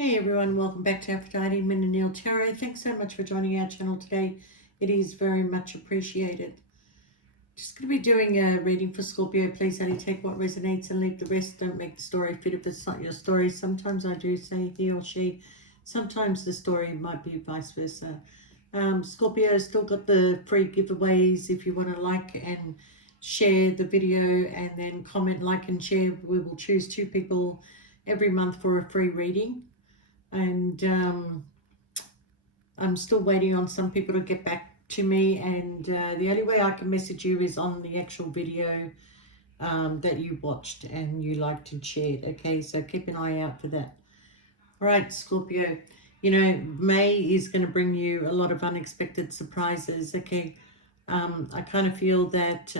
Hey everyone, welcome back to Aphrodite Min and Neil Tarot. Thanks so much for joining our channel today. It is very much appreciated. Just going to be doing a reading for Scorpio. Please only take what resonates and leave the rest. Don't make the story fit if it's not your story. Sometimes I do say he or she. Sometimes the story might be vice versa. Scorpio still got the free giveaways if you want to like and share the video and then comment, like and share. We will choose 2 people every month for a free reading. And I'm still waiting on some people to get back to me, and the only way I can message you is on the actual video that you watched and you liked and shared. Okay, so keep an eye out for that. All right, Scorpio, you know, May is going to bring you a lot of unexpected surprises. Okay, I kind of feel that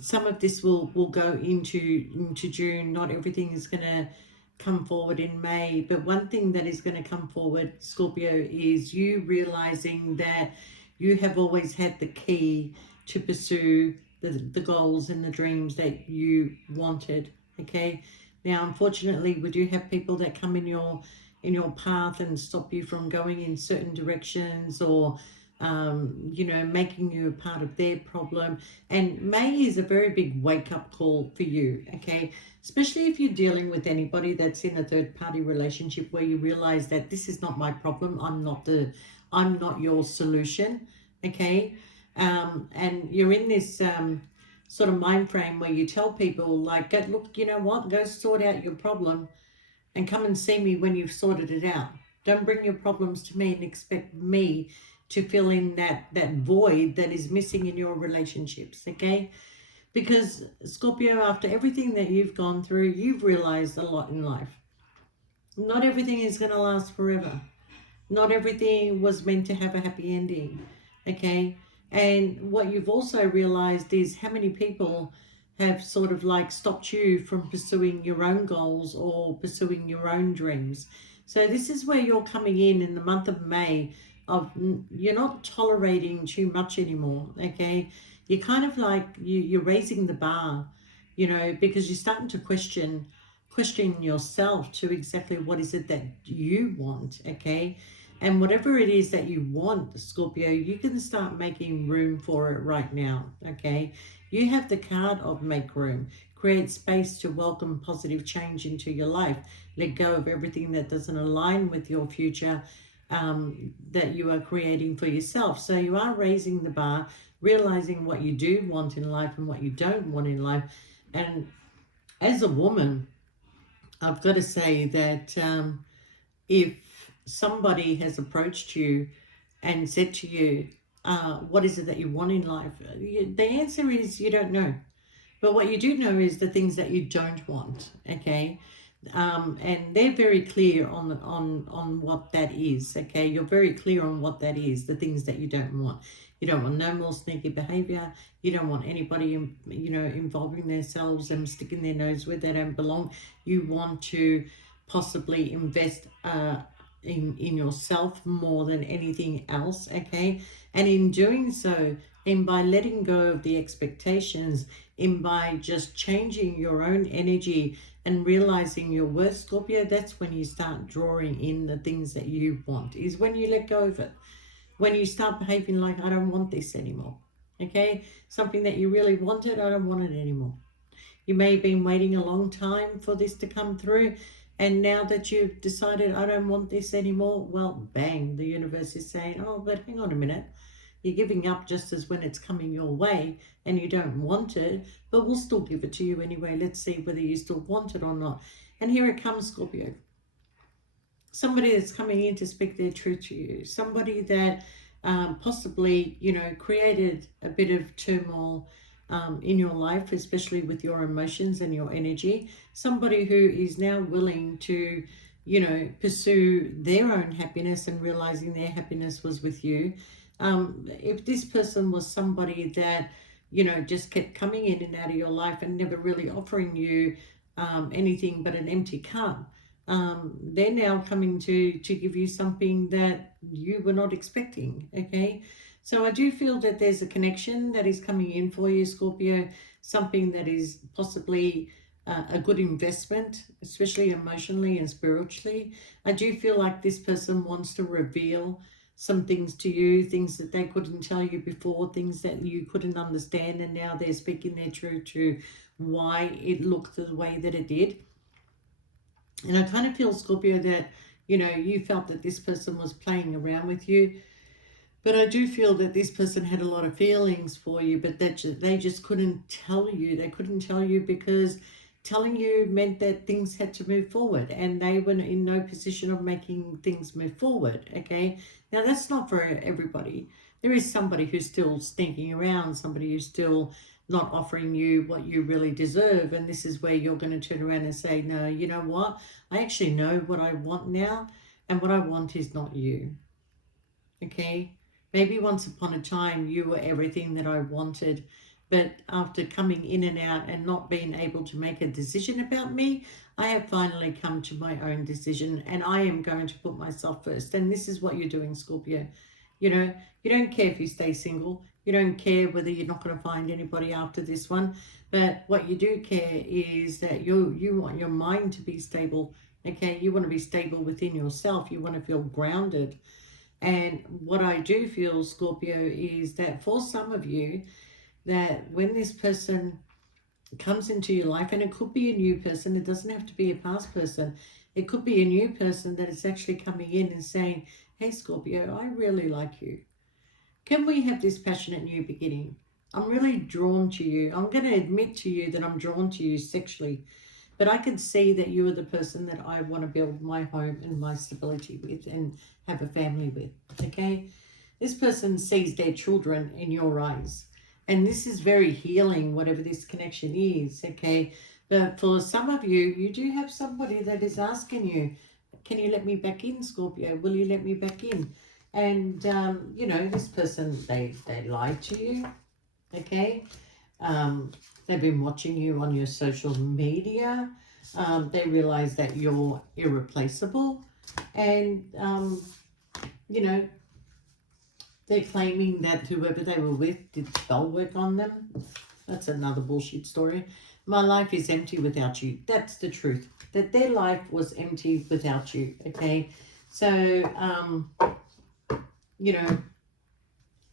some of this will go into June. Not everything is going to come forward in May, but one thing that is going to come forward, Scorpio, is you realizing that you have always had the key to pursue the goals and the dreams that you wanted. Okay, now unfortunately we do have people that come in your path and stop you from going in certain directions, or making you a part of their problem. And May is a very big wake up call for you, okay? Especially if you're dealing with anybody that's in a third party relationship where you realize that this is not my problem. I'm not your solution, okay? And you're in this sort of mind frame where you tell people like, look, you know what, go sort out your problem and come and see me when you've sorted it out. Don't bring your problems to me and expect me to fill in that void that is missing in your relationships, okay? Because Scorpio, after everything that you've gone through, you've realized a lot in life. Not everything is going to last forever. Not everything was meant to have a happy ending, okay? And what you've also realized is how many people have sort of like stopped you from pursuing your own goals or pursuing your own dreams. So this is where you're coming in the month of May of you're not tolerating too much anymore, okay? You're kind of like you're raising the bar, because you're starting to question yourself to exactly what is it that you want, okay? And whatever it is that you want, Scorpio, you can start making room for it right now, okay? You have the card of make room. Create space to welcome positive change into your life. Let go of everything that doesn't align with your future, that you are creating for yourself. So you are raising the bar, realizing what you do want in life and what you don't want in life. And as a woman, I've got to say that if somebody has approached you and said to you, what is it that you want in life? The answer is you don't know. But what you do know is the things that you don't want, okay? And they're very clear on what that is, okay? You're very clear on what that is, the things that you don't want. You don't want no more sneaky behavior. You don't want anybody, involving themselves and sticking their nose where they don't belong. You want to possibly invest in yourself more than anything else, okay? And in doing so, and by letting go of the expectations, and by just changing your own energy and realizing your worth, Scorpio, that's when you start drawing in the things that you want, is when you let go of it. When you start behaving like, I don't want this anymore, okay? Something that you really wanted, I don't want it anymore. You may have been waiting a long time for this to come through, and now that you've decided, I don't want this anymore, well, bang, the universe is saying, oh, but hang on a minute. You're giving up just as when it's coming your way and you don't want it, but we'll still give it to you anyway. Let's see whether you still want it or not. And here it comes, Scorpio. Somebody that's coming in to speak their truth to you. Somebody that possibly, created a bit of turmoil in your life, especially with your emotions and your energy. Somebody who is now willing to, pursue their own happiness and realizing their happiness was with you. If this person was somebody that, just kept coming in and out of your life and never really offering you anything but an empty cup, they're now coming to give you something that you were not expecting, okay? So I do feel that there's a connection that is coming in for you, Scorpio, something that is possibly a good investment, especially emotionally and spiritually. I do feel like this person wants to reveal some things to you, things that they couldn't tell you before, things that you couldn't understand, and now they're speaking their truth to why it looked the way that it did. And I kind of feel, Scorpio, that you felt that this person was playing around with you, but I do feel that this person had a lot of feelings for you, but that they just couldn't tell you. They couldn't tell you because telling you meant that things had to move forward, and they were in no position of making things move forward. Okay, now that's not for everybody. There is somebody who's still sneaking around, somebody who's still not offering you what you really deserve, and this is where you're going to turn around and say, no, you know what? I actually know what I want now, and what I want is not you. Okay, maybe once upon a time you were everything that I wanted, but after coming in and out and not being able to make a decision about me, I have finally come to my own decision, and I am going to put myself first. And this is what you're doing, Scorpio. You don't care if you stay single, you don't care whether you're not going to find anybody after this one, but what you do care is that you want your mind to be stable. Okay, you want to be stable within yourself, you want to feel grounded. And what I do feel, Scorpio, is that for some of you, that when this person comes into your life, and it could be a new person, it doesn't have to be a past person, it could be a new person that is actually coming in and saying, hey, Scorpio, I really like you. Can we have this passionate new beginning? I'm really drawn to you. I'm going to admit to you that I'm drawn to you sexually, but I can see that you are the person that I want to build my home and my stability with and have a family with. Okay? This person sees their children in your eyes. And this is very healing, whatever this connection is. Okay? But for some of you, you do have somebody that is asking you, can you let me back in, Scorpio? Will you let me back in? And, this person, they lied to you. Okay? Um, they've been watching you on your social media. They realize that you're irreplaceable. And, you know, they're claiming that whoever they were with did spell work on them. That's another bullshit story. My life is empty without you. That's the truth. That their life was empty without you. Okay? So,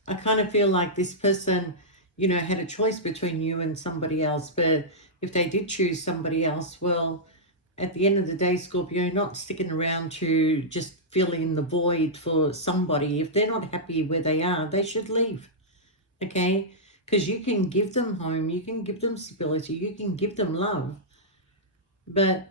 I kind of feel like this person, had a choice between you and somebody else. But if they did choose somebody else, well, at the end of the day, Scorpio, not sticking around to just fill in the void for somebody. If they're not happy where they are, they should leave. Okay? Because you can give them home, you can give them stability, you can give them love. But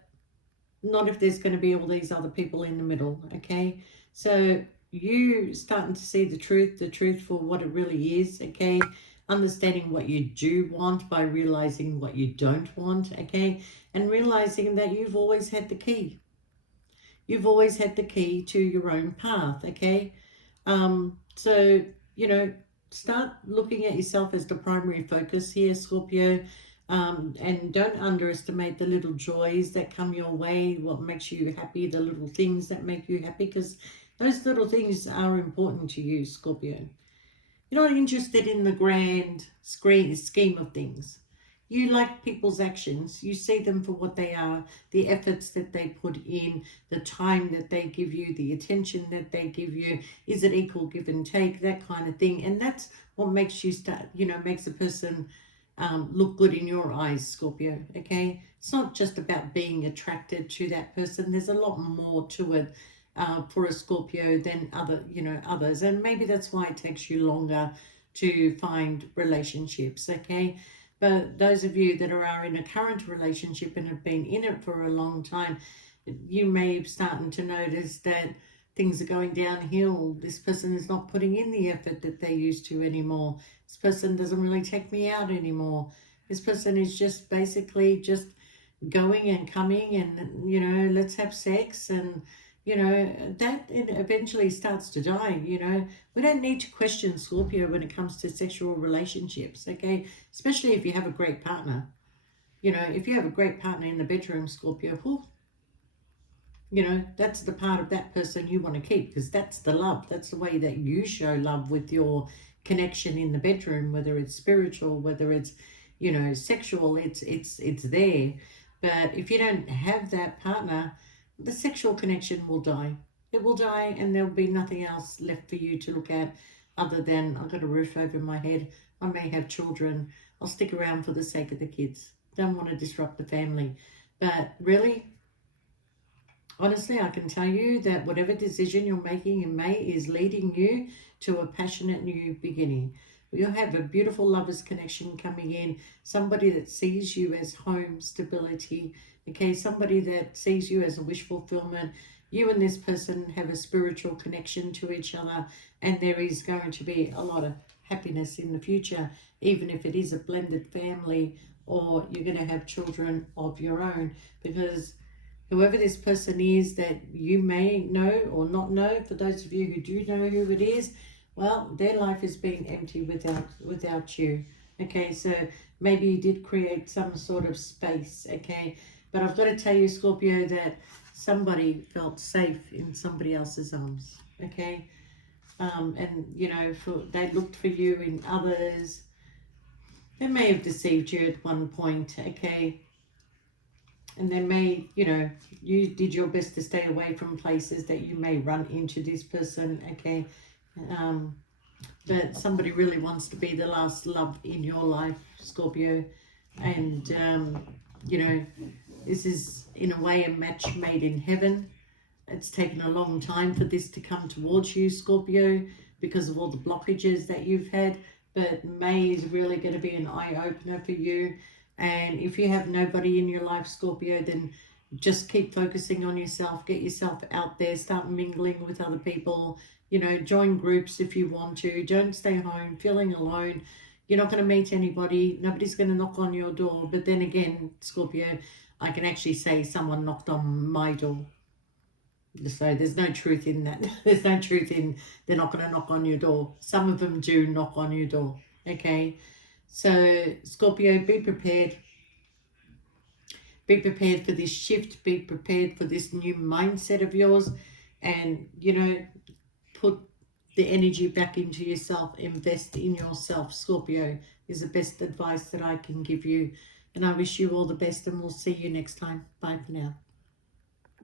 not if there's going to be all these other people in the middle. Okay? So you starting to see the truth for what it really is. Okay? Understanding what you do want by realizing what you don't want. Okay? And realizing that you've always had the key. You've always had the key to your own path. Okay? So, start looking at yourself as the primary focus here, Scorpio. And don't underestimate the little joys that come your way, what makes you happy, the little things that make you happy, because those little things are important to you, Scorpio. You're not interested in the grand scheme of things. You like people's actions. You see them for what they are, the efforts that they put in, the time that they give you, the attention that they give you. Is it equal give and take? That kind of thing. And that's what makes you makes a person look good in your eyes, Scorpio. Okay? It's not just about being attracted to that person. There's a lot more to it. For a Scorpio than others, and maybe that's why it takes you longer to find relationships. Okay, but those of you that are in a current relationship and have been in it for a long time, you may be starting to notice that things are going downhill. This person is not putting in the effort that they used to anymore. This person doesn't really take me out anymore. This person is just basically just going and coming and let's have sex, and that it eventually starts to die. We don't need to question, Scorpio, when it comes to sexual relationships. Okay, especially if you have a great partner. If you have a great partner in the bedroom, Scorpio, that's the part of that person you want to keep, because that's the love. That's the way that you show love, with your connection in the bedroom, whether it's spiritual, whether it's sexual. It's there. But if you don't have that partner, the sexual connection will die. It will die, and there'll be nothing else left for you to look at other than I've got a roof over my head. I may have children. I'll stick around for the sake of the kids. Don't want to disrupt the family. But really, honestly, I can tell you that whatever decision you're making in May is leading you to a passionate new beginning. You'll have a beautiful lovers connection coming in, somebody that sees you as home stability, okay, somebody that sees you as a wish fulfillment. You and this person have a spiritual connection to each other, and there is going to be a lot of happiness in the future, even if it is a blended family or you're going to have children of your own, because whoever this person is that you may know or not know, for those of you who do know who it is, well, their life has been empty without you. Okay, so maybe you did create some sort of space, okay? But I've got to tell you, Scorpio, that somebody felt safe in somebody else's arms, okay? And, you know, they looked for you in others. They may have deceived you at one point, okay? And they may, you know, you did your best to stay away from places that you may run into this person, okay? Um, but somebody really wants to be the last love in your life, Scorpio. And, you know, this is in a way a match made in heaven. It's taken a long time for this to come towards you, Scorpio, because of all the blockages that you've had. But May is really going to be an eye-opener for you. And if you have nobody in your life, Scorpio, then just keep focusing on yourself. Get yourself out there. Start mingling with other people. You know, join groups if you want to. Don't stay home feeling alone. You're not going to meet anybody. Nobody's going to knock on your door. But then again, Scorpio, I can actually say someone knocked on my door. So there's no truth in that. There's no truth in they're not going to knock on your door. Some of them do knock on your door. Okay. So Scorpio, be prepared. Be prepared for this shift. Be prepared for this new mindset of yours. And, you know, put the energy back into yourself. Invest in yourself. Scorpio is the best advice that I can give you. And I wish you all the best, and we'll see you next time. Bye for now.